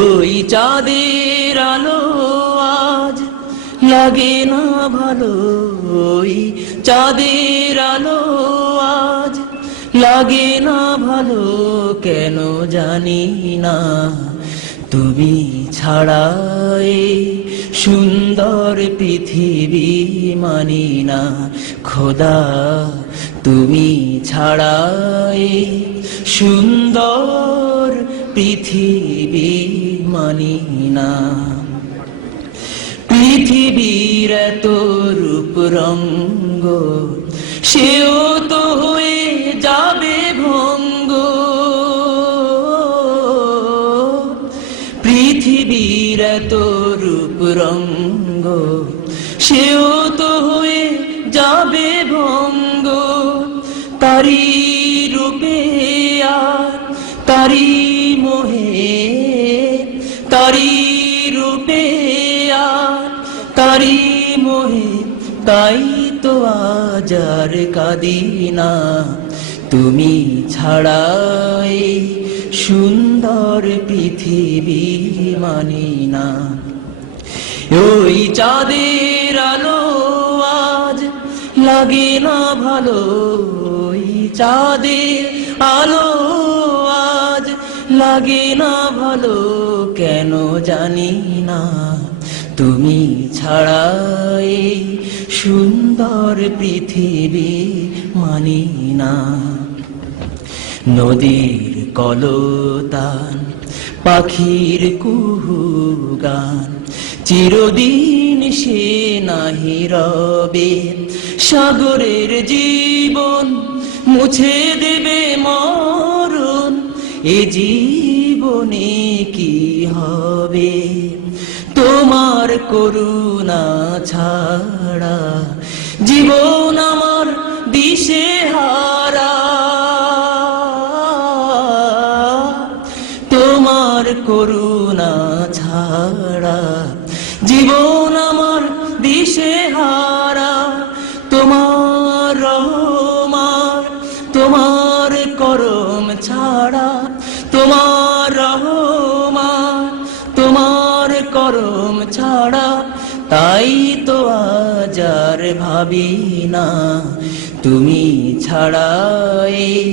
ওই চাঁদের আলো আজ লাগে না ভালো, ওই চাঁদের আলো আজ লাগে না ভালো, কেন জানি না। তুমি ছাড়া এই সুন্দর পৃথিবী মানি না খোদা, তুমি ছাড়া এই সুন্দর পৃথিবী মানি না। পৃথিবীর এত রূপ রঙ্গ, সেও তো হয়ে যাবে ভঙ্গ। পৃথিবীর এত রূপ রঙ্গ, সেও তো হয়ে যাবে ভঙ্গ। তারি রূপে আর তারি মোহে, তারি রূপে আর তারি মোহে, তাই তো আজ আর কাঁদি না। তুমি ছাড়া এই সুন্দর পৃথিবী মানি না। ওই চাঁদের আলো আজ লাগে না ভালো, ওই চাঁদের আলো আজ লাগে না ভালো, কেন জানি না। তুমি ছাড়া এই সুন্দর পৃথিবী মানি না। নদীর কলতান, পাখির কুহু গান, চিরদিন সে নাহি রবে। সাগরের জীবন মুছে দেবে মরণ, এ জীবনে কি হবে। তোমার করুণা ছাড়া জীবন আমার দিশেহারা। তোমার করুণা ছাড়া জীবন আমার দিশেহারা। তোমার রহমান, তোমার করম ছাড়া, তোমার রহমান, তোমার করম ছাড়া, তাই তো আজ আর ভাবি না। তুমি ছাড়া এই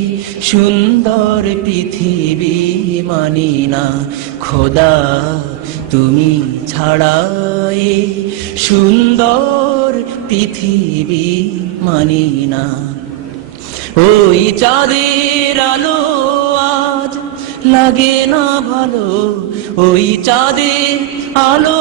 সুন্দর পৃথিবী মানি না খোদা, তুমি ছাড়া এই সুন্দর পৃথিবী মানি না। ওই চাঁদের আলো আজ লাগে না ভালো, ওই চাঁদের আলো